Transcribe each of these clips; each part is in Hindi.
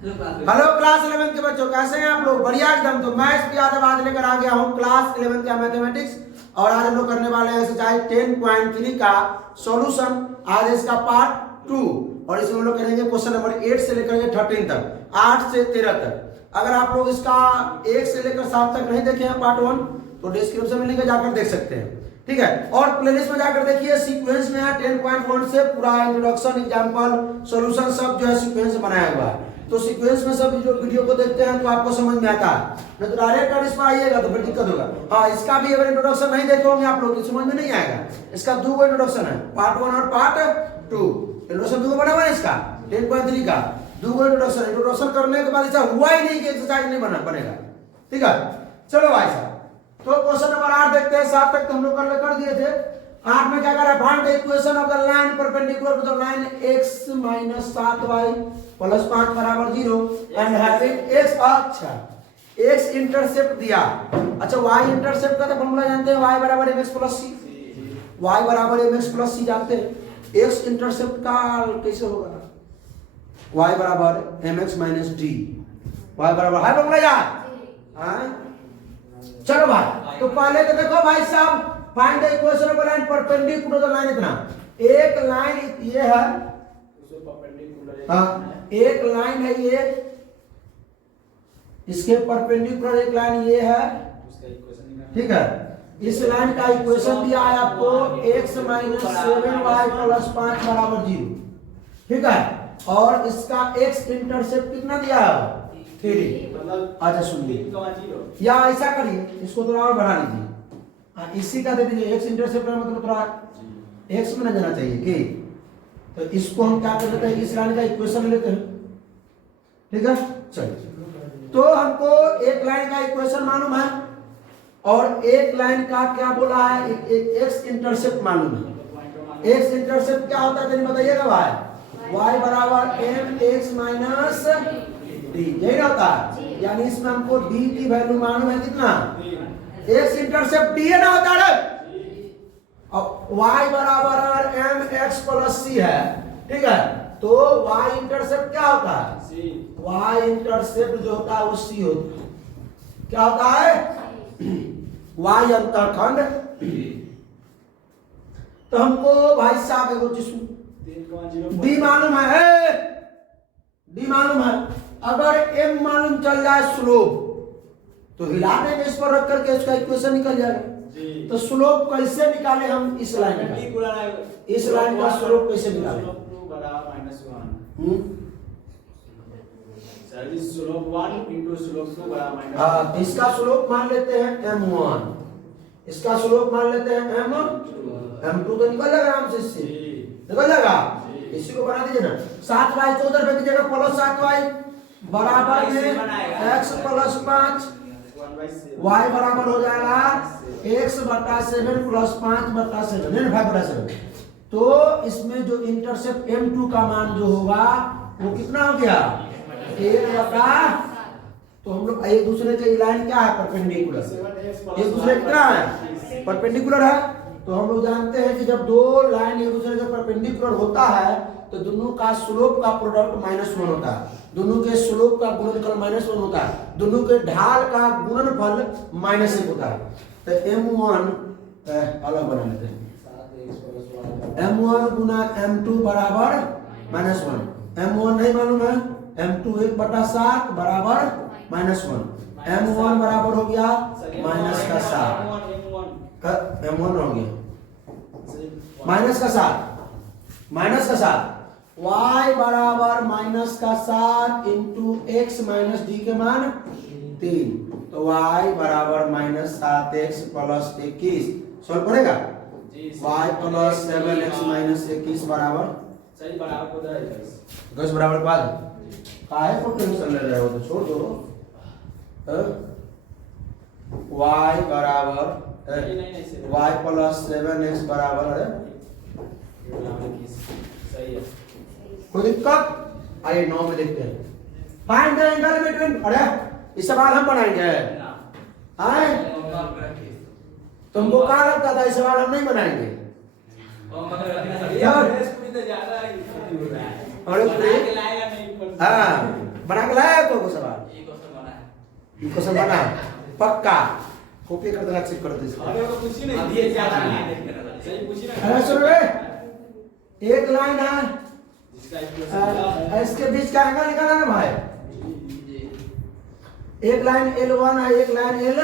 हेलो क्लास 11 के बच्चों, कैसे हैं आप लोग? बढ़िया एकदम। तो मैथ्स की यादव आज लेकर आ गया हूँ क्लास 11 का मैथमेटिक्स, और आज हम लोग करने वाले हैं एक्सरसाइज 10.3 का सॉल्यूशन। आज इसका पार्ट 2, और इसमें हम लोग करेंगे क्वेश्चन नंबर 8 से लेकर 13 तक, 8 से 13 तक। अगर आप लोग इसका 1 से लेकर 7 तक नहीं देखे हैं पार्ट 1, तो डिस्क्रिप्शन में लिंक जाकर देख सकते हैं, ठीक है। और प्लेलिस्ट में जाकर देखिए, सीक्वेंस में है 10.1 से पूरा इंट्रोडक्शन, एग्जांपल, सॉल्यूशन सब जो है सीक्वेंस बनाया हुआ है। तो सीक्वेंस में सब जो वीडियो को देखते हैं तो आपको समझ में आता है, नहीं तो डायरेक्ट अगर इसमें आइएगा तो फिर दिक्कत होगा। हाँ, इसका भी अगर इंट्रोडक्शन नहीं देखे होंगे आप लोग तो समझ में नहीं आएगा। इसका 2 इंट्रोडक्शन है, पार्ट 1 और पार्ट 2। इंट्रोडक्शन 2 बना हुआ है इसका 10.3 का 2 इंट्रोडक्शन करने के बाद ऐसा हुआ ही नहीं कि एक्सरसाइज नहीं बनेगा, ठीक है। चलो भाई साहब, तो क्वेश्चन नंबर 8 देखते हैं। 7 तक तो हम लोग कर दिए थे। 8 में क्या कर रहा है? Find the equation of the line perpendicular to the line x - 7y + 5 = 0 and having x, अच्छा x इंटरसेप्ट दिया। अच्छा, y इंटरसेप्ट का तो फॉर्मूला जानते हैं, y = mx + c। y = mx + c जानते हैं। x इंटरसेप्ट का कैसे होगा? y = mx - d, y बराबर है फॉर्मूला यार। हां, चलो भाई, तो पहले तो देखो भाई साहब, find the equation of line perpendicular to the line. इतना एक लाइन ये है, हाँ एक लाइन है ये, इसके परपेंडिकुलर एक लाइन ये है, ठीक है। इस लाइन का इक्वेशन दिया है आपको x - 7y + 5 = 0, ठीक है। और इसका x इंटरसेप्ट कितना दिया है? 3। अच्छा सुनिए, या ऐसा करिए, इसको थोड़ा और बढ़ा लीजिए, इसी का दे दीजिए। x इंटरसेप्ट मतलब थोड़ा x में न जाना चाहिए कि, तो इसको हम क्या कर लेते हैं, इस लाइन का इक्वेशन लेते हैं, ठीक है। चलिए, तो हमको एक लाइन का इक्वेशन मालूम है और एक लाइन का क्या बोला है, एक x इंटरसेप्ट मालूम है। x इंटरसेप्ट क्या होता है बताइएगा भाई? y = mx - d, यही होता है। यानी इसमें हमको d की वैल्यू मालूम है कितना? x इंटरसेप्ट d है ना होता है, और y = mx + c है, ठीक है। तो y इंटरसेप्ट क्या होता है? y इंटरसेप्ट जो होता है वो c होता है। क्या होता है? y अंतरखंड। तो हमको भाई साहब एगो चीज d मालूम है, d मालूम है। अगर m मालूम चल जाए स्लोप, तो हिला देंगे इस पर रख करके, इसका इक्वेशन निकल जाएगा। तो स्लोप कैसे निकाले हम? इस लाइन का, इस लाइन का स्लोप कैसे निकाले? इसका स्लोप मान लेते हैं m1, इसका स्लोप मान लेते हैं m2, तो निकल जाएगा आराम से, इससे निकल जाएगा। इसी को बना दीजिए ना, 7y को उधर फेंक दीजिएगा, +7y बराबर में x + 5, y बराबर हो जाएगा x / 7 + 5/7, 5/7। तो इसमें जो इंटरसेप्ट m2 का मान जो होगा वो कितना हो गया? 1/, तो हम लोग एक दूसरे के लाइन क्या है? परपेंडिकुलर। एक दूसरे कितना है? परपेंडिकुलर है। तो हम लोग जानते हैं कि जब दो लाइन एक दूसरे के परपेंडिकुलर होता है तो दोनों का स्लोप का प्रोडक्ट -1 होता है, दोनों के स्लोप का गुणनफल -1 होता है, दोनों के ढाल का गुणनफल -1 होता है। तो m1 अलग बना लेते हैं, m1 × m2 = -1। m1 नहीं मालूम है, m2 1/7 बराबर -1, m1 बराबर हो गया -7, m1 हो गया -7, y बराबर -7 × x - d के मान 3, तो y बराबर -7x + 21 सॉल्व करेगा। y + 7x - 21 बराबर 10 बराबर 5। काहे को टेंशन ले रहे हो, तो छोड़ दो। y + 7x बराबर है, कोई दिक्कत? आइए 9 में देखते हैं। फाइंड द एंगल बिटवीन, अरे इस सवाल हम बनाएंगे, आए तुमको क्या लगता था इस सवाल हम नहीं बनाएंगे? यार अरे हाँ, बना के लाया तो सवाल ये क्वेश्चन बना है पक्का कॉपी कर देना चेक कर दे अरे वो पूछी नहीं अभी ये ज्यादा सही पूछी ना अरे सुन रे एक लाइन है जिसका इसके बीच का एंगल निकालना ना भाई एक लाइन L1 है एक लाइन L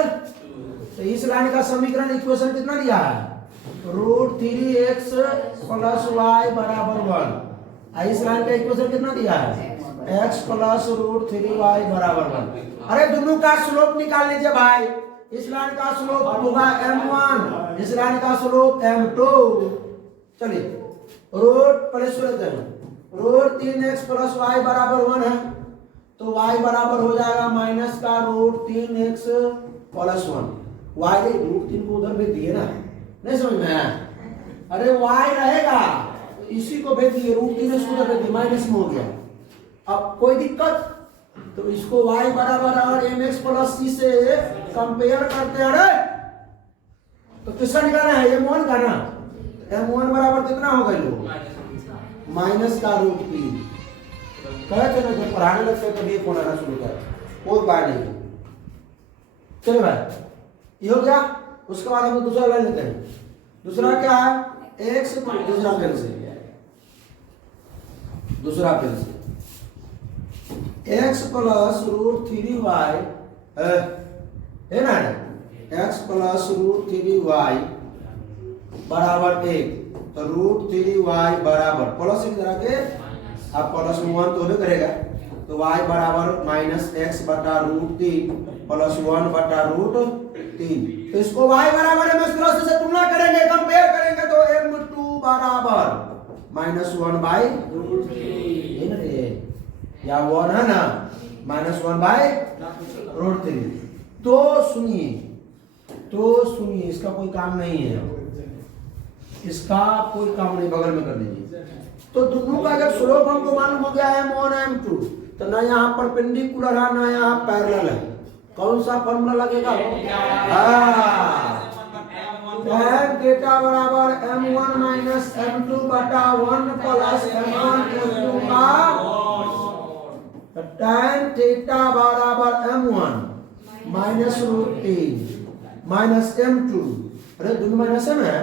तो इस लाइन का समीकरण इक्वेशन कितना दिया है रूट 3x प्लस वाई बराबर 1 इस लाइन का इक्वेशन कितना दिया है x प्लस रूट 3y बराबर 1 अरे दोनों का स्लोप निकाल लीजिए भाई इस लाइन का स्लोप होगा m1 इस लाइन का स्लोप m2 चलिए root plus root 3x plus y बराबर 1 है तो y बराबर हो जाएगा माइनस का root 3x plus 1 y root 3 को उधर भेज दिए ना नहीं समझ में आया अरे y रहेगा इसी को भेज दिए रूट 3x को उधर भेज दिए माइनस में हो गया अब कोई दिक्कत तो इसको y बराबर और mx प्लस c से कंपेयर करते हैं अरे तो किसका निकालना है m1 का ना m1 बराबर कितना होगा लोग माइनस का रूट 3 कहते ना जब पढ़ाने लगते तो ये फोन आना शुरू कर कोई उपाय नहीं चलो भाई ये हो गया उसके बाद हम दूसरा लाइन लेते हैं दूसरा क्या है x दूसरा पेन से x प्लस रूट 3y है ना x प्लस रूट 3y बराबर 1 तो रूट 3y बराबर प्लस एक तरह के आप प्लस 1 तो नहीं करेगा तो y बराबर माइनस x बटा रूट 3 प्लस 1 बटा रूट 3 तो इसको y बराबर m प्लस से तुलना करेंगे कंपेयर करेंगे तो m2 बराबर माइनस 1 बाई रूट 3 या 1 है ना माइनस 1 बाई रूट 3 तो सुनिए इसका कोई काम नहीं है इसका कोई काम नहीं बगल में कर लीजिए तो दोनों का जब स्लोप हमको मालूम हो गया m1 m2 तो ना यहाँ परपेंडिकुलर है ना यहाँ पैरेलल है कौन सा फॉर्मूला लगेगा tan थीटा बराबर m1 माइनस m2 बटा 1 प्लस m1 m2 का tan थीटा बराबर m1 minus root 3 minus m2 अरे दोनों माइनस है ना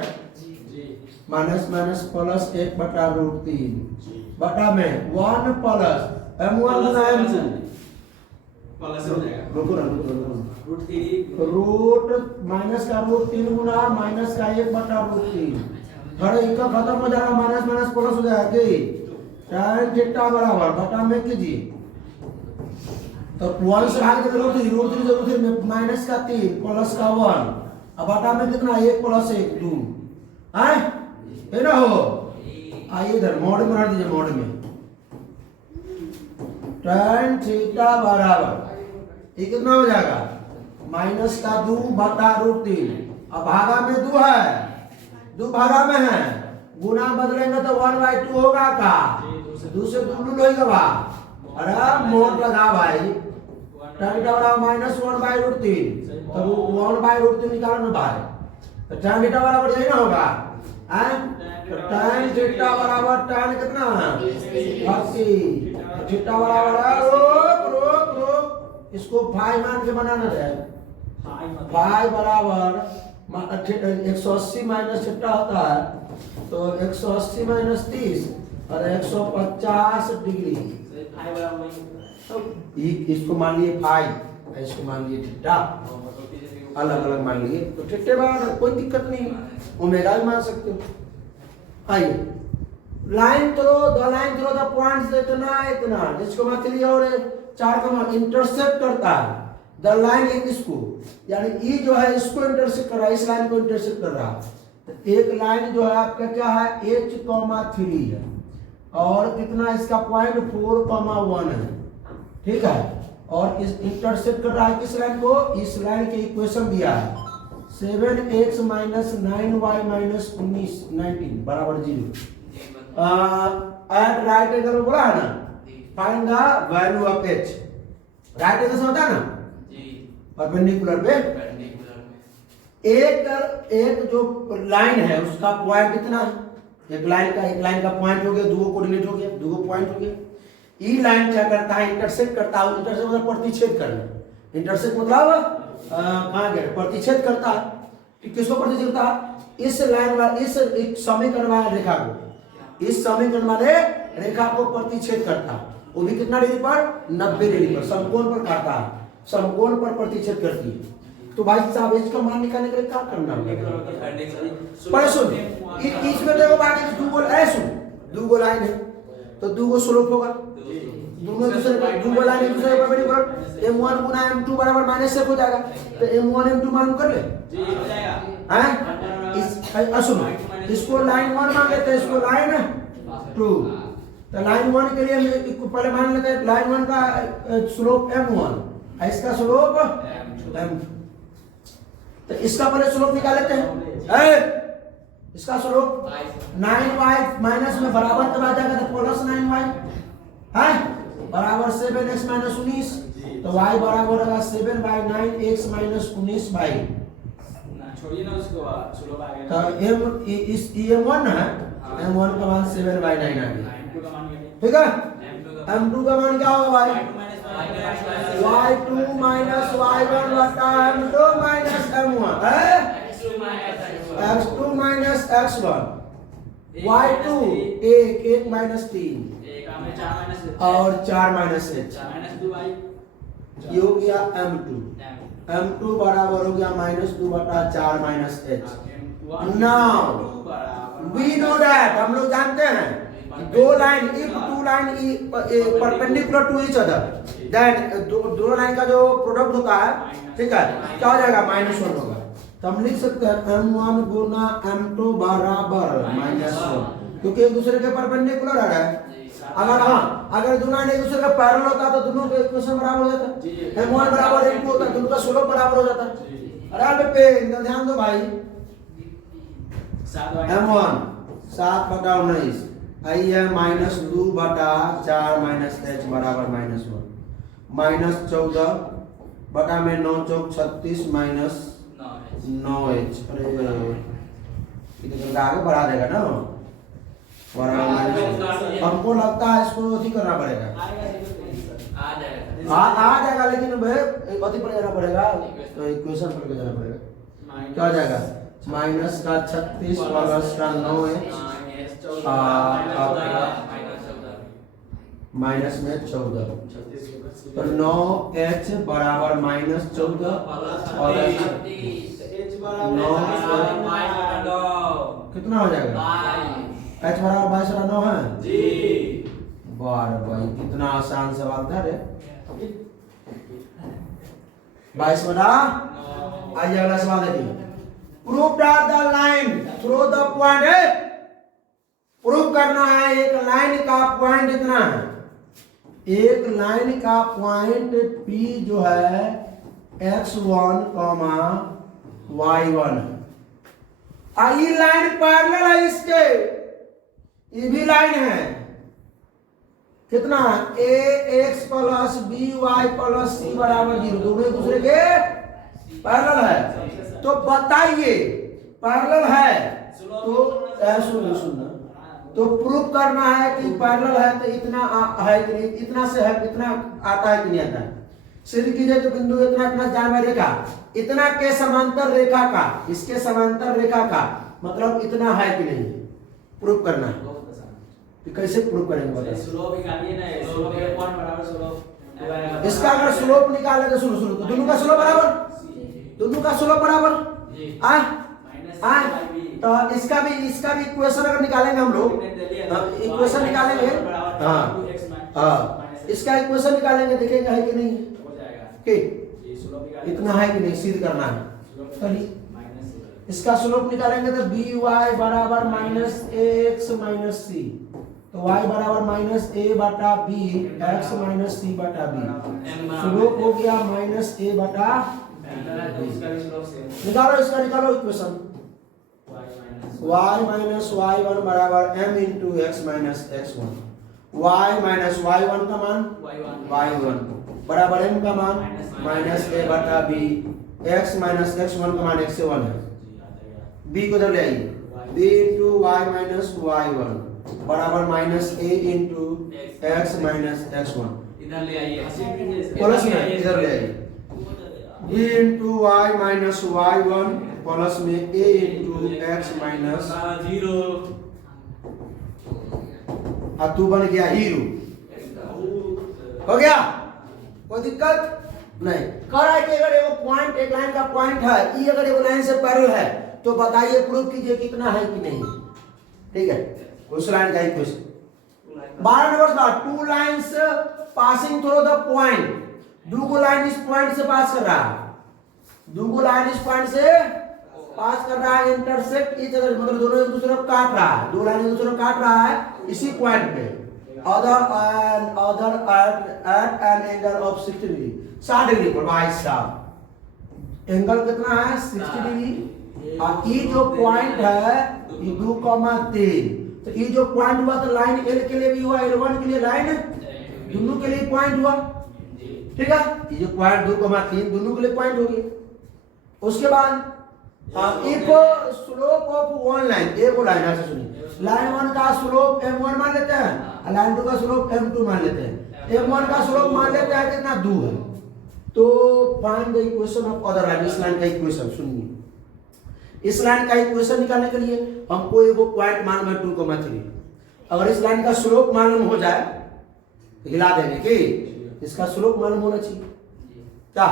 माइनस माइनस प्लस 1 बटा रूट 3 बटा में 1 प्लस m1 गुना m2 प्लस हो जाएगा रुको रूट 3 रूट माइनस का रूट 3 गुना माइनस का 1 बटा रूट 3 अरे इनका खत्म हो जाएगा माइनस माइनस प्लस हो जाएगा कि tan थीटा बराबर बटा में कीजिए तो 1 से आगे रूट 3 जरूर में माइनस का 3 प्लस का 1 अब बटा में कितना 1 प्लस 1 2 है ना हो आइए इधर मोड में बना दीजिए मोड में tan थीटा बराबर ये कितना हो जाएगा माइनस का 2 बटा रूट 3 अब भागा में 2 है 2 भागा में है गुना बदलेंगे तो 1/2 होगा का 2 से 2 लूल होगा बा अरे मोड लगा भाई tan थीटा बराबर माइनस 1/√3 तो 1/√3 निकालो ना भाई तो tan थीटा बराबर यही ना होगा तो tan थीटा बराबर tan कितना है 80 थीटा बराबर है रोक इसको फाई मान के बनाना है फाई बराबर 180 माइनस थीटा होता है तो 180 माइनस 30 और 150 डिग्री इसको मान लिए फाई इसको मान लिए थीटा अलग अलग मान लिए तो थीटे बराबर कोई दिक्कत नहीं ओमेगा भी मान सकते हो आइए लाइन थ्रो द पॉइंट्स इतना जिसको मैं 3 और 4 का इंटरसेक्ट करता है द लाइन इन इसको यानी ई जो है इसको इंटरसेक्ट कर रहा है इस लाइन को इंटरसेक्ट कर रहा है तो एक लाइन जो है आपका क्या है h,3 है और कितना इसका पॉइंट 4,1 है ठीक है और इस इंटरसेक्ट कर रहा है किस लाइन को इस लाइन के इक्वेशन दिया है 7x माइनस 9y माइनस 19 बराबर 0 एट राइट एंगल बोला है ना find the value of h right angle से होता है ना परपेंडिकुलर पे एक जो लाइन है उसका पॉइंट कितना है एक लाइन का पॉइंट हो गया दो कोऑर्डिनेट हो गया दो पॉइंट हो गया ई लाइन क्या करता है, इंटरसेक्ट करता है। इंटरसेक्ट मतलब प्रतिच्छेद करना। इंटरसेक्ट मतलब कहाँ गया, प्रतिच्छेद करता है। किसको प्रतिच्छेद करता है? इस लाइन वाले, इस समीकरण वाले रेखा को, इस समीकरण वाले रेखा को प्रतिच्छेद करता है। वो भी कितना डिग्री पर? 90 डिग्री पर। समकोण पर काटता है, समकोण पर प्रतिच्छेद करती है। तो भाई साहब इसका मान निकालने के लिए क्या करना होगा? पर सुन, इसमें देखो बाकी दो गोल ऐसे, दो गोल लाइन है तो दो गो स्लोप होगा, दोनों दूसरे दो गोल लाइन एक दूसरे पर बराबर। m1 गुना m2 बराबर -1 हो जाएगा। तो m1 m2 मालूम कर ले जी, हो जाएगा। हैं? इस सुनो, इसको लाइन 1 मान लेते हैं, इसको लाइन 2। तो लाइन 1 के लिए पहले मान लेते हैं लाइन 1 का स्लोप m1, इसका स्लोप m2। तो इसका पहले स्लोप निकाल लेते हैं। इसका स्लोप 9y माइनस में बराबर तब आ जाएगा तो प्लस 9y है बराबर 7x माइनस 19। तो y बराबर होगा 7/9 x माइनस 19y। छोड़िए ना उसको, स्लोप आ गया। तो m इस m1 है, m1 का मान 7/9 आ गया। m2 का मान क्या है? ठीक है। m2 का मान क्या होगा भाई? y2 माइनस y1 बटा m2 माइनस m1 है x2 minus x1। y2 1 minus 3 और 4 माइनस h, ये हो गया m2। m2 बराबर हो गया -2 बटा 4 minus h। Now we know that, हम लोग जानते हैं दो line, if two line perpendicular to each other, that दोनों लाइन का जो प्रोडक्ट होता है, ठीक है, क्या हो जाएगा? -1 होगा। तो हम लिख सकते हैं m1 गुना m2 बराबर -1, क्योंकि एक दूसरे के परपेंडिकुलर आ रहा है। अगर अगर दोनों लाइन एक दूसरे के पैरेलल होता तो दोनों के इक्वेशन बराबर हो जाता, m1 बराबर m2 होता, दोनों का स्लोप बराबर हो जाता। अरे पे ध्यान दो भाई, m1 7/19 आई है -2 बटा 4 माइनस h बराबर -1, -14 बटा में 9 चौक 36 माइनस 9h। अरे इधर आगे बढ़ा देगा ना, हमको लगता है इसको अथी करना पड़ेगा, आ जाएगा लेकिन अथी पर जाना पड़ेगा, तो इक्वेशन पर जाना पड़ेगा। क्या हो जाएगा? माइनस का 36 प्लस का 9h माइनस में 14, तो 9h बराबर -14 और 9 कितना हो जाएगा? h बराबर 22/9 है जी। वाह भाई कितना आसान सवाल था रे। 22/9। आइए अगला सवाल देखिए। Prove that the line through the point, prove करना है एक लाइन का पॉइंट इतना है, एक लाइन का पॉइंट P जो है x1, y1, ये लाइन पैरेलल है इसके, ये भी लाइन है, कितना? ax plus by plus c बराबर 0, दोनों एक दूसरे के पैरेलल है। तो बताइए पैरेलल है तो सुनना, तो प्रूफ करना है कि पैरेलल है तो इतना है कि नहीं, इतना से है, इतना आता है कि नहीं आता है। सिद्ध कीजिए कि बिंदु इतना इतना जानवर रेखा, इतना के समांतर रेखा का, इसके समांतर रेखा का मतलब इतना है कि नहीं, प्रूफ करना है। तो कैसे प्रूफ करेंगे बताइए? स्लोप निकालिए ना, स्लोप m1 बराबर स्लोप, इसका अगर स्लोप निकाले तो सुनो तो दोनों का स्लोप बराबर, दोनों का स्लोप बराबर तो इसका भी इक्वेशन अगर निकालेंगे हम लोग, इक्वेशन निकालेंगे, इसका इक्वेशन निकालेंगे, देखेंगे है कि नहीं है, इतना है कि नहीं, सिद्ध करना है। चलिए इसका स्लोप निकालेंगे तो by बराबर -ax माइनस c, तो y बराबर -a बटा b x माइनस c बटा b, स्लोप हो गया -a बटा निकालो, इसका निकालो इक्वेशन। y माइनस y1 बराबर m into x minus x1, y minus y1 का मान y1 बराबर m का मान -a बटा b, x माइनस x1 का मान x1 है, b को इधर ले आइए, b into y minus y1 बराबर minus a into x minus x one. इधर ले आइए प्लस में इधर ले आइए b into y minus y one plus में ए इंटू एक्स माइनस 0 अब तू बन गया हीरो। हो गया, कोई दिक्कत नहीं। कर रहा है कि अगर एक पॉइंट एक लाइन का पॉइंट है, ई अगर एक लाइन से पैरेलल है तो बताइए प्रूफ कीजिए कितना है कि नहीं। ठीक है, उस लाइन का ही क्वेश्चन 12 नंबर का two lines passing through the point. दो लाइन इस पॉइंट से पास कर रहा है, दो लाइन इस पॉइंट से पास कर रहा है, इंटरसेक्ट इच अदर, मतलब दोनों एक दूसरे को काट रहा है, दो लाइन एक दूसरे को काट रहा है इसी पॉइंट पे। other at an angle of 60 degree, 60 degree पर भाई साहब एंगल कितना है 60 डिग्री। और ये जो पॉइंट है ये 2,3, तो ये जो पॉइंट हुआ तो लाइन एल के लिए भी हुआ, L1 के लिए लाइन दोनों के लिए पॉइंट हुआ। ठीक है, ये जो पॉइंट 2,3 दोनों के लिए पॉइंट हो गया। उसके बाद if slope of one line, एक लाइन ऐसे सुनिए, लाइन 1 का स्लोप m1 मान लेते हैं, लाइन 2 का स्लोप m2 मान लेते हैं। m1 का स्लोप मान लेते हैं कितना 2 है, तो find the equation of other line. इस लाइन का इक्वेशन सुनिए, इस लाइन का इक्वेशन निकालने के लिए हमको एगो पॉइंट मालूम है 2,3। अगर इस लाइन का स्लोप मालूम हो जाए तो हिला देंगे कि इसका स्लोप मालूम होना चाहिए। क्या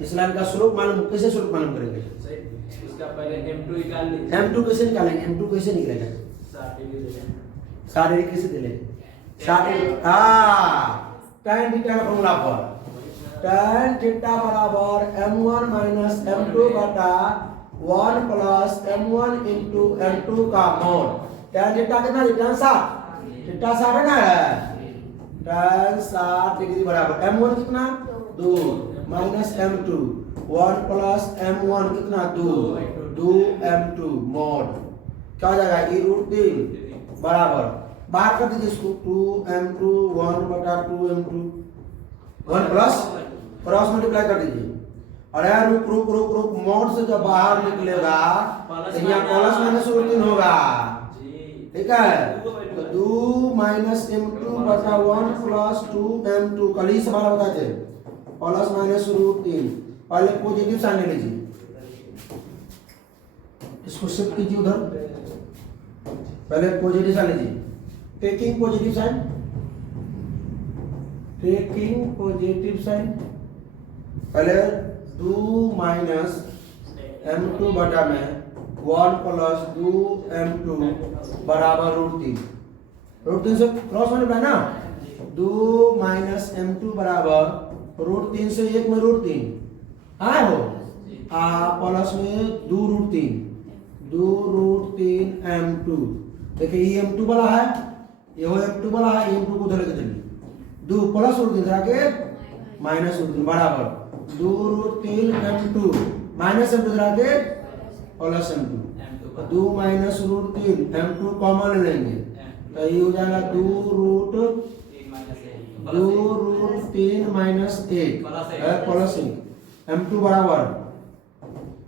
इस लाइन का स्लोप मालूम, कैसे स्लोप मालूम करेंगे? इसका पहले m2 निकाल लीजिए। m2 कैसे निकालेंगे? m2 कैसे निकलेगा? 60 डिग्री कैसे दे लेंगे? 60 tan थीटा का फॉर्मूला पर tan थीटा बराबर m1 माइनस m2 बटा 1 प्लस m1 इंटू m2 का मोड। tan थीटा कितना है? tan 60, थीटा 60 है ना, tan 60 डिग्री बराबर m1 कितना 2 माइनस m2 1 प्लस m1 कितना 2 m2 मोड क्या हो जाएगा? ये √3 बराबर बाहर कर दीजिए इसको 2m2 1 बटा 2m2 1 प्लस क्रॉस मल्टीप्लाई कर दीजिए। और यार रुक रुक रुक रुक, मोड से जब बाहर निकलेगा तो यहाँ प्लस माइनस √3 होगा। ठीक है, तो 2 माइनस m2 बटा 1 प्लस 2m2 कल ही सवाल बताए थे, प्लस माइनस √3। पहले पॉजिटिव साइन ले लीजिए, इसको शिफ्ट कीजिए उधर, पहले पॉजिटिव साइन लीजिए, taking positive sign, taking positive sign. पहले 2 माइनस m2 बटा में 1 प्लस 2m2 बराबर √3 से क्रॉस मल्टीप्लाई ना, 2 माइनस m2 बराबर √3 से 1 में √3 आए हो, प्लस में 2 √3 m2। देखिए ये m2 वाला है, ये वो m2 वाला है, m2 को उधर लेके चलिए, 2 प्लस √3 आगे माइनस √3 बराबर 2 √3 m2 माइनस m2 आगे plus m2, 2 minus √3 m2 common ले लेंगे तो ये हो जाएगा 2 √3 माइनस 1 प्लस 1 m2 बराबर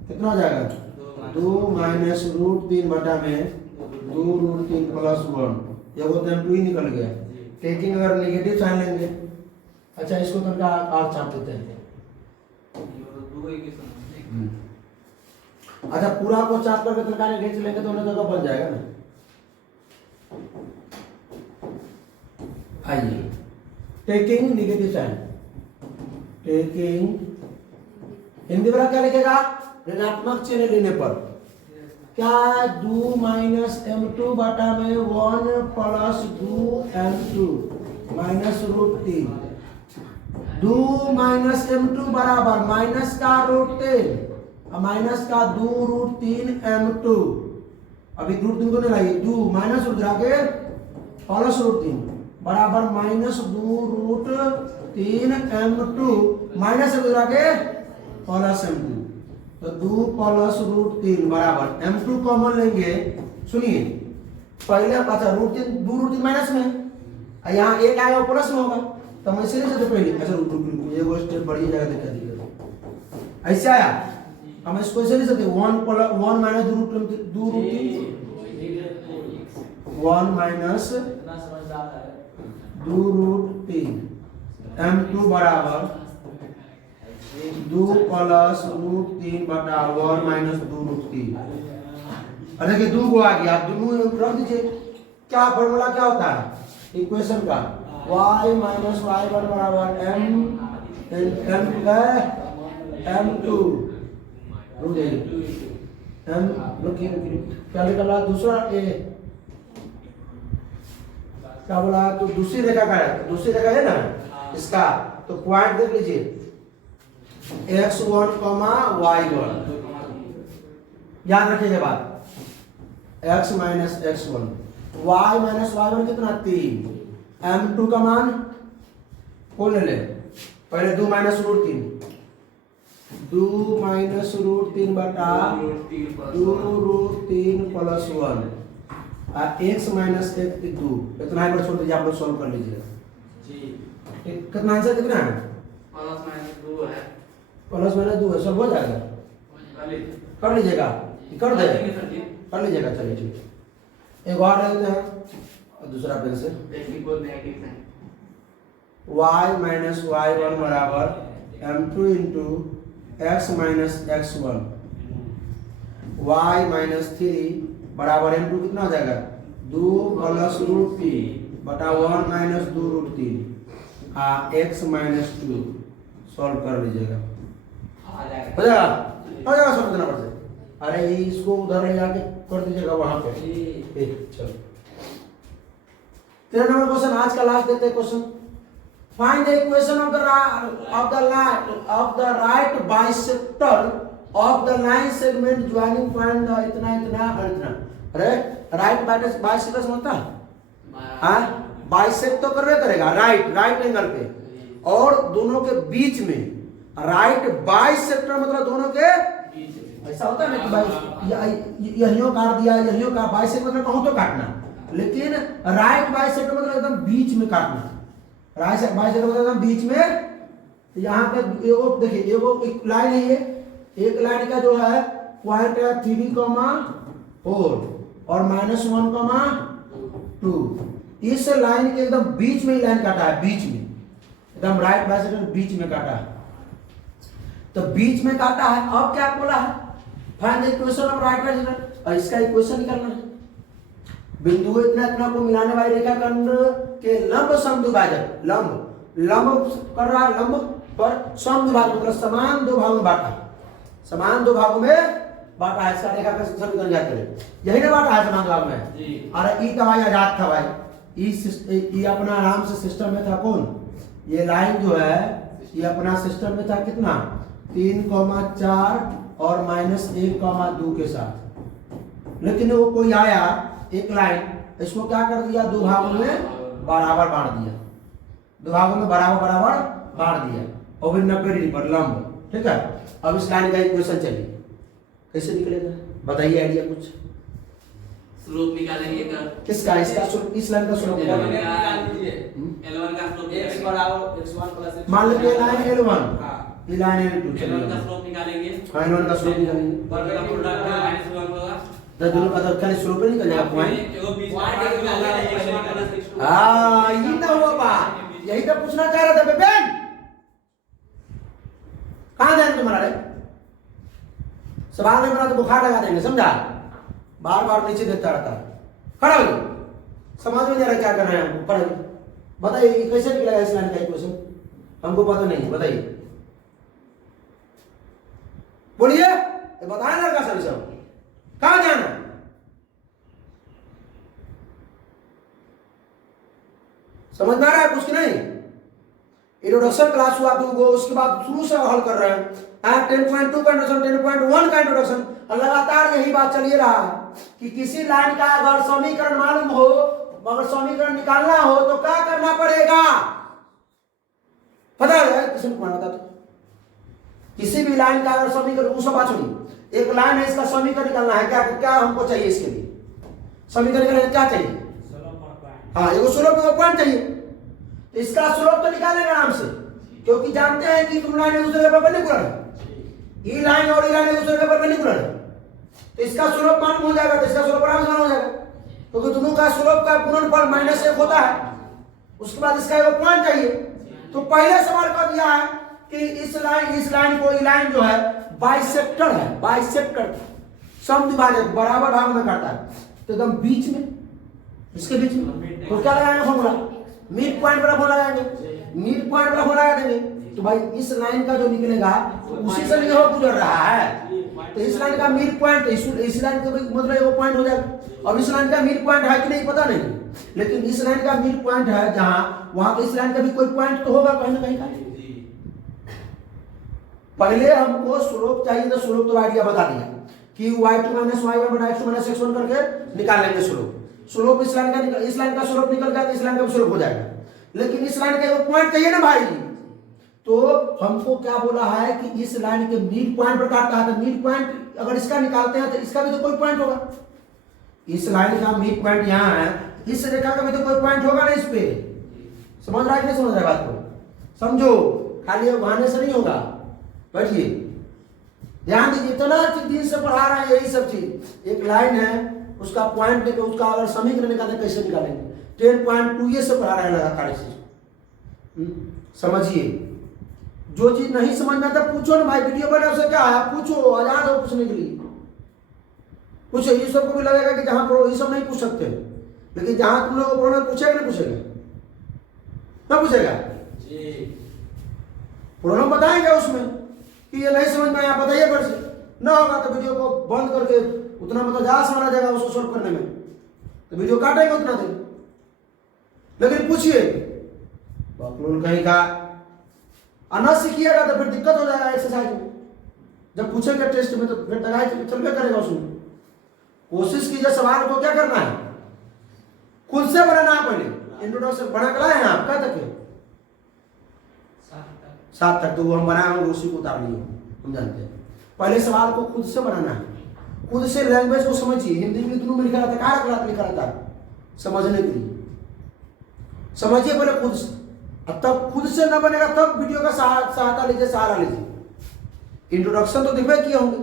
कितना हो जाएगा? 2 माइनस √3 बटा में 2 √3 प्लस 1, ये वो तो m2 ही निकल गया। टेकिंग अगर नेगेटिव साइन लेंगे, अच्छा इसको तनका और छाप देते हैं। अच्छा पूरा को चाप करके तनका नेगेटिव लेंगे तो उन्हें जगह बन जाएगा ना। आइए taking negative sign, taking Hindi में क्या लिखेगा? ऋणात्मक चिन्ह लेने पर क्या 2 माइनस m2 बटा में 1 plus 2m2 minus √3, 2 minus m2 बराबर माइनस का √3 माइनस का 2 √3 m2। अभी √3 को नहीं लाइए, 2 माइनस √3 आगे प्लस √3 बराबर माइनस 2 √3 m2 माइनस √3 आगे प्लस m2, तो 2 प्लस √3 बराबर m2 कॉमन लेंगे। सुनिए पहले अच्छा √3 2 √3 माइनस में, यहाँ एक आएगा प्लस में होगा, तो हम ऐसे नहीं पहले। अच्छा रुक ये वो स्टेप बढ़िया जगह दिखा दीजिए, ऐसे आया हम इसको ऐसे नहीं सकते 1 माइनस 2 √3 1 माइनस इतना समझदार है 2 रूट 3 m2 बराबर 2 प्लस रूट 3 बटा 1 माइनस 2 रूट 3। और देखिए 2 को आ गया, आप दोनों रख दीजिए। क्या फॉर्मूला क्या होता है इक्वेशन का? y माइनस y1 बराबर m2 क्या निकला दूसरा ए क्या बोला? तो दूसरी रेखा का है, दूसरी रेखा है ना इसका, तो पॉइंट देख लीजिए x1, y1 याद रखिएगा बात, x minus x1 y minus y1 कितना 3, m2 का मान को ले ले पहले 2 माइनस रूट 3 बटा 2 रूट 3 प्लस 1 x माइनस 2 इतना एक बार छोड़ दीजिए, आप लोग सॉल्व कर लीजिए जी। कितना आंसर कितना है? प्लस माइनस 2 है, सब हो जाएगा, कर लीजिएगा, कर दे कर लीजिएगा। चलिए ठीक है, एक और लेते हैं और दूसरा पेन से y माइनस y1 बराबर m2 into x minus x1 y minus 3 बराबर m2 कितना हो जाएगा 2 प्लस रूट 3 बटा 1 minus 2 root 3 x minus 2 solve कर लीजिएगा, हो जाएगा सॉल्व करना पड़ता है। अरे इसको उधर ले जाके कर दीजिएगा वहां पे। चलो 13 नंबर क्वेश्चन आज का लास्ट देते हैं question. Find the equation of the right bisector of the line segment joining point इतना इतना और इतना। अरे राइट बाइसेक्टर समझता है? हाँ, बाइसेक्ट तो करवे करेगा राइट एंगल पे और दोनों के बीच में। राइट बाइसेक्टर मतलब दोनों के ऐसा होता है ना कि यहियों काट दिया, यहियों का बाइसेक्टर मतलब कहूं तो काटना, लेकिन राइट बाइसेक्टर मतलब एकदम बीच में काटना। राइट बाइसेक्टर मतलब एकदम बीच में। यहाँ पे एगो देखिए, एगो एक लाइन है, ये एक लाइन का जो है पॉइंट है 3,4 और -1,2। इस लाइन के एकदम बीच में ही लाइन काटा है, बीच में एकदम राइट बाइसेक्टर बीच में काटा है। तो बीच में काटा है। अब क्या बोला है? Find the equation of right bisector, और इसका इक्वेशन निकालना है। बिंदु इतना इतना को मिलाने वाली रेखाखंड के लंब समद्विभाजक, लंब कर रहा है, लंब पर समद्विभाजक मतलब समान दो भागों में बांटा, समान दो भागों में बांटा है। इसका रेखाखंड समीकरण याद करें, यही ना बांटा है समान भाग में। अरे ई का भाई आजाद था भाई, ई अपना आराम से सिस्टम में था। कौन? ये लाइन जो है ये अपना सिस्टम में था कितना 3,4 और -1,2 के साथ। लेकिन वो कोई आया एक लाइन, इसको क्या कर दिया दो भागों में बराबर बांट दिया, दो भागों में बराबर बांट दिया और फिर 90 डिग्री पर लंब। ठीक है, अब इस लाइन का इक्वेशन चाहिए, कैसे निकलेगा बताइए, आइडिया कुछ? स्लोप निकालेंगे का किसका? इसका इस लाइन का स्लोप निकाल लीजिए। L1 का स्लोप x बराबर x1 प्लस x। मान लीजिए लाइन L1, ये लाइन L2, L1 का स्लोप निकालेंगे, L1 का स्लोप निकालेंगे, और का प्रोडक्ट -1 होगा, तो दोनों का तो खाली स्लोप ही निकल जाएगा पॉइंट। एगो बीच में x1 प्लस x2। हां, ये ना हुआ बात, यही तो पूछना चाह रहा था बेबेन। कहां ध्यान तुम्हारा रे? सवाल नहीं बना तो बुखार लगा देंगे, समझा? बार बार नीचे देखता रहता है। खड़ा हो, समझ में नहीं आ रहा क्या करना है हमको। पढ़ो, बताइए कैसे निकलेगा इस लाइन का इक्वेशन? हमको पता नहीं है, बताइए, बोलिए, बताया ना का सभी सब। कहां जाना? समझ में आ रहा है कुछ की नहीं? इंट्रोडक्शन क्लास हुआ तो उसके बाद शुरू से हल कर रहे हैं। 10.2 का इंट्रोडक्शन, 10.1 का इंट्रोडक्शन, लगातार यही बात चलिए रहा है कि किसी लाइन का अगर समीकरण मालूम हो, अगर समीकरण निकालना हो तो क्या करना पड़ेगा? पता है किसी को बता तो? किसी भी लाइन का अगर समीकरण, उस बात सुनिए, एक लाइन है, इसका समीकरण निकालना है, क्या क्या हमको चाहिए इसके लिए? समीकरण निकालने क्या चाहिए? हाँ, एगो स्लोप एगो पॉइंट चाहिए। तो इसका स्लोप तो निकालेंगे आराम से, क्योंकि जानते हैं कि तुम लाइन एक दूसरे के परपेंडिकुलर है, ये लाइन और ये लाइन एक दूसरे के परपेंडिकुलर है, तो इसका स्लोप मालूम हो जाएगा, तो इसका स्लोप आराम से हो जाएगा। क्योंकि दोनों का स्लोप का गुणनफल -1 होता है। उसके बाद इसका एक पॉइंट चाहिए। तो पहले सवाल कर दिया है कि इस लाइन को, ये लाइन जो है बाइसेक्टर है, बाइसेक्टर समद्विभाजक बराबर भाग में काटता है, तो एकदम बीच में, इसके बीच में। तो क्या लगाएंगे फॉर्मूला? मिड पॉइंट वाला फॉर्मूला लगाएंगे, मिड पॉइंट वाला फॉर्मूला लगा देंगे। तो भाई इस लाइन का जो निकलेगा तो उसी से यह गुजर रहा है, तो इस लाइन का मिड पॉइंट, इस लाइन का मतलब एगो पॉइंट हो जाएगा। अब इस लाइन का मिड पॉइंट है कि नहीं पता नहीं, लेकिन इस लाइन का मिड पॉइंट है जहां, वहां तो इस लाइन का भी कोई पॉइंट तो होगा कहीं ना कहीं का। पहले हमको स्लोप चाहिए, तो स्लोप तो आइडिया बता दिया कि y2 - y1 बटा x2 - x1 करके निकाल लेंगे स्लोप। स्लोप इस लाइन का स्लोप निकल गया तो इस लाइन का स्लोप हो जाएगा। लेकिन इस लाइन का एक पॉइंट चाहिए ना भाई, तो हमको क्या बोला है कि इस लाइन के मिड पॉइंट पर काटता है, तो मिड पॉइंट अगर इसका निकालते हैं तो इसका भी तो कोई पॉइंट होगा। इस लाइन का मिड पॉइंट यहाँ है, इस रेखा का भी तो कोई पॉइंट होगा ना इस पे। समझ रहा है कि नहीं समझ रहा है बात को? समझो, खाली बहाने से नहीं होगा। बैठिए, ध्यान दीजिए। इतना दिन से पढ़ा रहे हैं यही सब चीज। एक लाइन है, उसका पॉइंट लेकर उसका अगर समीकरण निकालें कैसे निकालेंगे, 10.2 ये से पढ़ा रहे हैं लगातार चीज। समझिए, जो चीज नहीं समझ में आता पूछो ना भाई, वीडियो बना उससे क्या है, पूछो, आजाद हो पूछने के लिए। पूछो, ये सब को भी लगेगा कि जहां पढ़ो ये सब नहीं पूछ सकते, लेकिन जहां तुम लोग को पढ़ना पूछेगा नहीं पूछेगा, ना पूछेगा प्रॉब्लम बताएंगे उसमें कि ये नहीं समझ में आया, बताइए फिर से। ना होगा तो वीडियो को बंद करके उतना मतलब ज्यादा समय जाएगा उसको सॉल्व करने में, तो वीडियो काटेंगे उतना देर। लेकिन पूछिए, बकलोल कहीं का अना सीखिएगा तो फिर दिक्कत हो जाएगा एक्सरसाइज में। जब पूछेंगे टेस्ट में तो फिर दगाई चलबे करेगा उसमें। कोशिश कीजिए सवाल को क्या करना है, खुद से बनाना है। पहले इंट्रोडक्शन बना के लाए हैं आप, क्या तक है? 7 तक। तो वो हम बनाए होंगे, उसी को उतार लिए, हम जानते हैं। पहले सवाल को खुद से बनाना है, खुद से लैंग्वेज को समझिए। हिंदी में दोनों में लिखा रहता है, क्या लिखा रहता है? समझने के लिए समझिए पहले खुद से, अब तब खुद से न बनेगा तब वीडियो का सहारा लीजिए। इंट्रोडक्शन तो देखबे किए होंगे,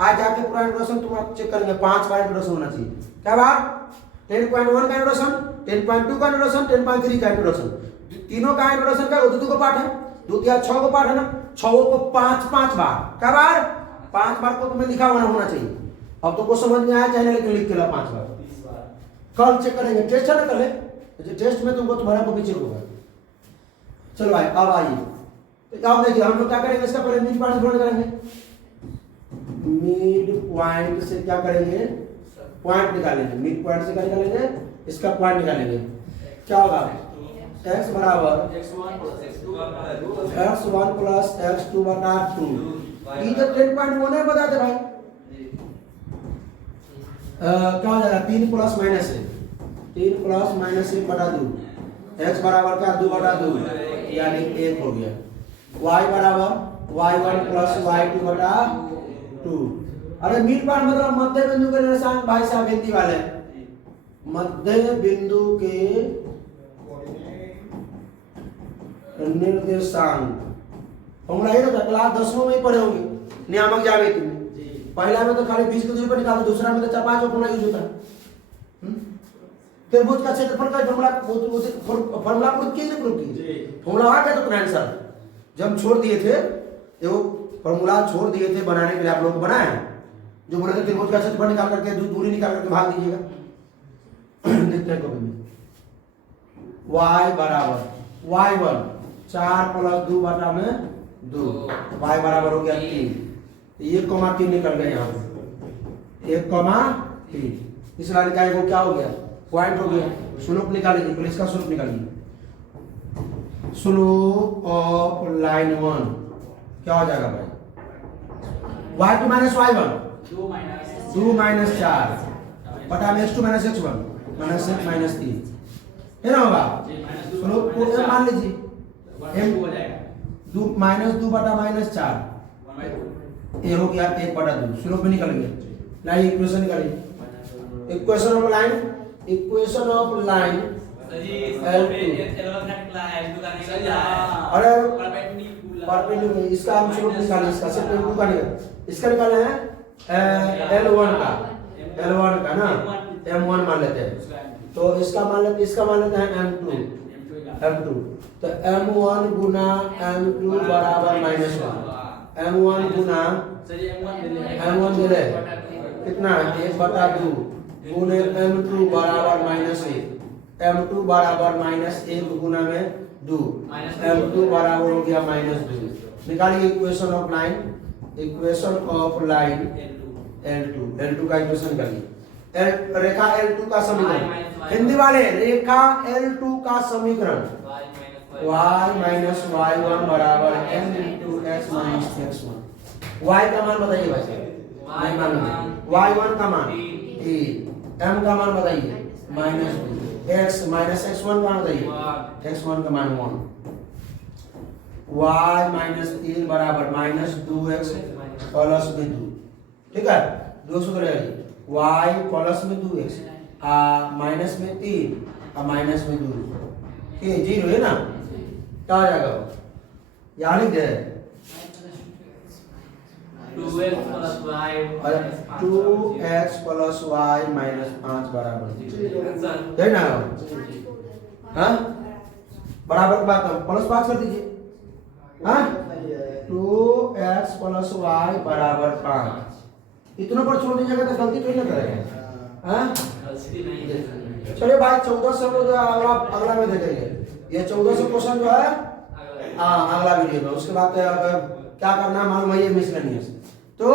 आज जाके पूरा इंट्रोडक्शन तुम चेक करेंगे। 5 बार इंट्रोडक्शन होना चाहिए। क्या बात? 10.1 का इंट्रोडक्शन, 10.2 का इंट्रोडक्शन, 10.3 का इंट्रोडक्शन। तीनों का इंट्रोडक्शन का 2 का पार्ट है, 2 या 6 को पार्ट है ना, 6 को 5 बार। क्या बार? 5 बार को तुम्हें लिखा होना चाहिए। अब तुमको समझ में आया चाहे, लेकिन लिख के ला 5 बार। कल चेक करेंगे, टेस्ट है ना कल, टेस्ट में तुमको तुम्हारा कॉपी चेक होगा। चलो भाई, अब आइए, तो अब देखिए हम लोग क्या करेंगे, इसका पहले मिड पॉइंट ढूंढ करेंगे। मिड पॉइंट से क्या करेंगे, पॉइंट निकालेंगे। मिड पॉइंट से क्या निकालेंगे, इसका पॉइंट निकालेंगे। क्या होगा? x बराबर x1 प्लस x2 बटा 2। ये तो 10.1 है, बता दे भाई। क्या हो जाएगा? 3 प्लस माइनस 1 बटा 2। x बराबर क्या? 2 बटा 2 यानी 1 हो गया। y बराबर y1 प्लस y2 बटा 2। अरे मिड पॉइंट मतलब मध्य बिंदु के निर्देशांक भाई साहब, हिंदी वाले मध्य बिंदु के निर्देशांक। फॉर्मूला ही रहता, क्लास 10वीं में ही पढ़े होंगे, नियामक ज्यामिति में। पहला में तो खाली 20 की दूरी पर निकालो, दूसरा में तो 4-5 फॉर्मूला यूज होता है। त्रिभुज का क्षेत्रफल का फॉर्मूला प्रूफ कीजिए, फॉर्मूला आ गया तो आंसर। जब हम छोड़ दिए थे, देखो फॉर्मूला छोड़ दिए थे बनाने के लिए, आप लोग को बनाए, जो बोले थे त्रिभुज का क्षेत्रफल निकाल करके दूरी निकाल करके भाग दीजिएगा। देखते हैं कॉपी में। y बराबर y1 4 प्लस 2 बटा में 2, y बराबर हो गया 3। 1,3 निकल गया यहाँ पे, 1,3। इस लाइन का वो क्या हो गया? पॉइंट हो गया। स्लोप निकालिए, पहले इसका स्लोप निकालिए। स्लोप ऑफ लाइन 1 क्या हो जाएगा भाई? y2 माइनस y1, 2 माइनस 4 बटा में x2 minus x1 minus 1 minus 3 है ना होगा। स्लोप को m मान लीजिए, m 2 माइनस 2 बटा माइनस 4 ये हो गया 1 बटा 2। स्लोप में निकल गया। लाइए इक्वेशन निकालिए। इक्वेशन ऑफ लाइन अरे परपेंडिकुलर, इसका हम स्लोप निकालें, इसका सेंटीमीटर का निकालें, इसका निकाले हैं L1 का ना m1 मान लेते हैं, तो इसका मान लेते हैं m2, तो m1 गुना m2 बराबर -1, m1 गुना m1 दे रहे कितना 1/2 गुने m2 बराबर -1, m2 बराबर -1 गुना में 2, m2 बराबर हो गया -2। निकालिए इक्वेशन ऑफ लाइन L2 का इक्वेशन करिए। रेखा L2 का समीकरण, हिंदी वाले रेखा L2 का समीकरण y माइनस y1 बराबर m into x minus x1। y का मान बताइए भाई साहब, नहीं मालूम, y1 का मान 3, m का मान बताइए -2, x माइनस x1 का मान बताइए, x1 का मान 1, y माइनस 3 बराबर -2x प्लस में 2, ठीक है 2 से करेंगे y प्लस में 2x माइनस में 3 माइनस में 2, ये 0 है ना, क्या आ जाएगा यहाँ लिख दे 2x प्लस y माइनस 5 बराबर है ना, हाँ बराबर की बात प्लस 5 कर दीजिए, हाँ 2x प्लस y बराबर 5, इतना पर छोड़ दीजिएगा तो गलती कोई ना करेगा, हाँ चलिए भाई 14 से अगला में देखेंगे, ये 14 से क्वेश्चन जो है अगला वीडियो में, उसके बाद क्या करना मालूम है, ये मिसलेनियस। तो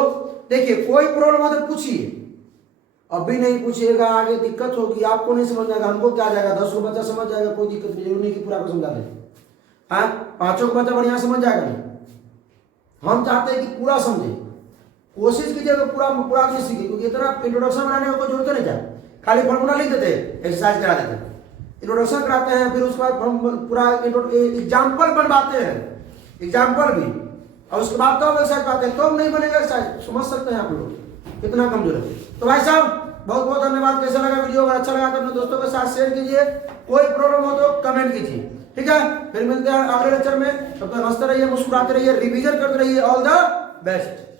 देखिए कोई प्रॉब्लम हो तो पूछिए, अभी नहीं पूछिएगा आगे दिक्कत होगी, आपको नहीं समझ आएगा, हमको क्या जाएगा, 10 को बच्चा समझ जाएगा, कोई दिक्कत नहीं, नहीं कि पूरा को समझा दें, हाँ 5 को बच्चा बढ़िया समझ जाएगा नहीं, हम चाहते हैं कि पूरा समझे, कोशिश कीजिएगा पूरा नहीं सीखे, क्योंकि इतना इंट्रोडक्शन बनाने को जरूरत नहीं जाए, खाली फॉर्मूला लिख देते एक्सरसाइज करा देते, इंट्रोडक्शन कराते हैं, फिर उसके बाद पूरा एग्जाम्पल बनवाते हैं, एग्जाम्पल भी, और उसके बाद तो एक्सरसाइज पाते हैं, तो नहीं बनेगा एक्सरसाइज, समझ सकते हैं आप लोग कितना कमजोर है। तो भाई साहब बहुत बहुत धन्यवाद, कैसा लगा वीडियो, अगर अच्छा लगा तो अपने दोस्तों के साथ शेयर कीजिए, कोई प्रॉब्लम हो तो कमेंट कीजिए, ठीक है, फिर मिलते हैं अगले लेक्चर में, तब तक हंसते रहिए, मुस्कुराते रहिए, रिवीजन करते रहिए, ऑल द बेस्ट।